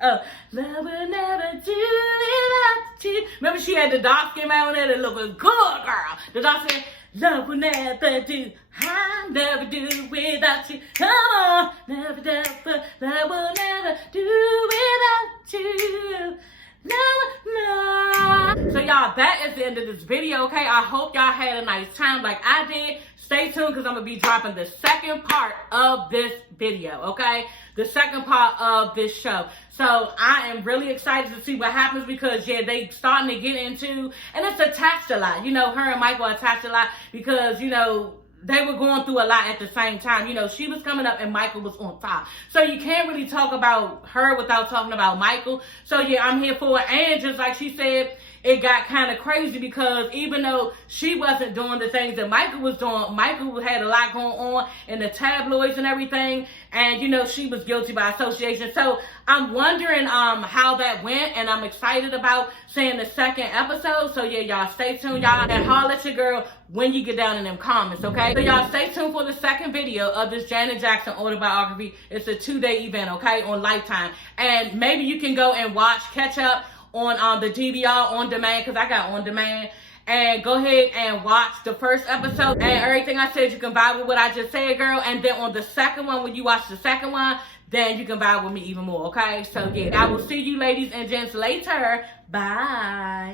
Oh, love will never do without you. Remember she had the dark skin man on there that looked good, girl. The dark skin, love will never do, I'll never do without you. Come on, never, never, love will never do without you. No. So y'all, that is the end of this video, okay? I hope y'all had a nice time like I did. Stay tuned because I'm going to be dropping the second part of this video, okay? The second part of this show. So I am really excited to see what happens because, yeah, they starting to get into, and it's attached a lot. You know, her and Michael attached a lot because, you know, they were going through a lot at the same time. You know, she was coming up and Michael was on top. So you can't really talk about her without talking about Michael. So, yeah, I'm here for it. And just like she said, it got kind of crazy because even though she wasn't doing the things that Michael was doing, Michael had a lot going on in the tabloids and everything. And, you know, she was guilty by association. So I'm wondering how that went. And I'm excited about seeing the second episode. So, yeah, y'all stay tuned, y'all. And holler at your girl when you get down in them comments, okay? So, y'all stay tuned for the second video of this Janet Jackson autobiography. It's a 2-day event, okay, on Lifetime. And maybe you can go and catch up on the DVR on demand, because I got on demand, and go ahead and watch the first episode and everything I said. You can vibe with what I just said, girl. And then on the second one, when you watch the second one, then you can vibe with me even more, okay? So yeah, I will see you ladies and gents later. Bye.